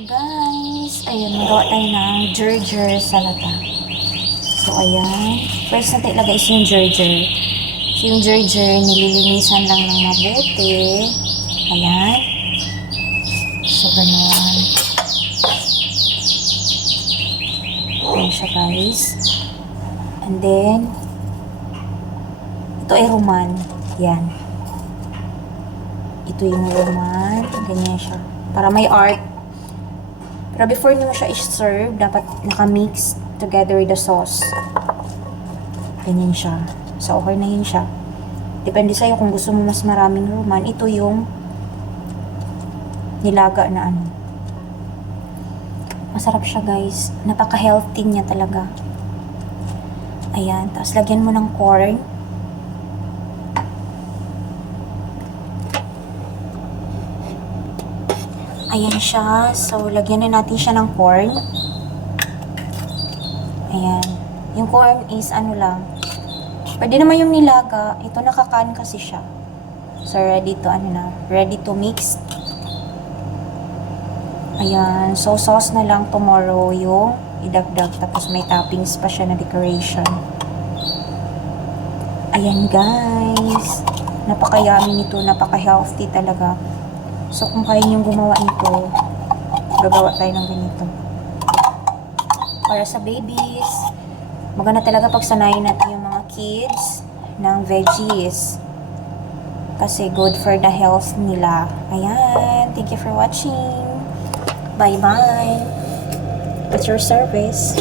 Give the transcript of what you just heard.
Guys, ayan, magawa tayo ng gerger salata. So, ayan. First natin ilagay is yung gerger. So, yung gerger, nililinisan lang ng mabuti. Ayan. So, ganun. Ayan siya, guys. And then, ito ay roman. Yan. Ito yung roman. Ganyan siya. Para may art. Pero before nyo siya i-serve, dapat naka-mix together with the sauce. Ganyan siya. So, okay na yun siya. Depende sa'yo kung gusto mo mas maraming roman. Ito yung nilaga na ano. Masarap siya, guys. Napaka-healthy niya talaga. Ayan. Tapos, lagyan mo ng corn. Ayan siya. So, lagyan na natin siya ng corn. Ayan. Yung corn is ano lang. Pwede naman yung nilaga. Ito nakakan kasi siya. So, ready to ano na. Ready to mix. Ayan. So, sauce na lang tomorrow yung idagdag. Tapos may toppings pa siya na decoration. Ayan, guys. Napaka-yummy nito. Napaka-healthy talaga. So, kung kaya niyong gumawa nito, gagawa tayo ng ganito. Para sa babies, maganda talaga pagsanayin natin yung mga kids ng veggies. Kasi good for the health nila. Ayan. Thank you for watching. Bye-bye. At your service.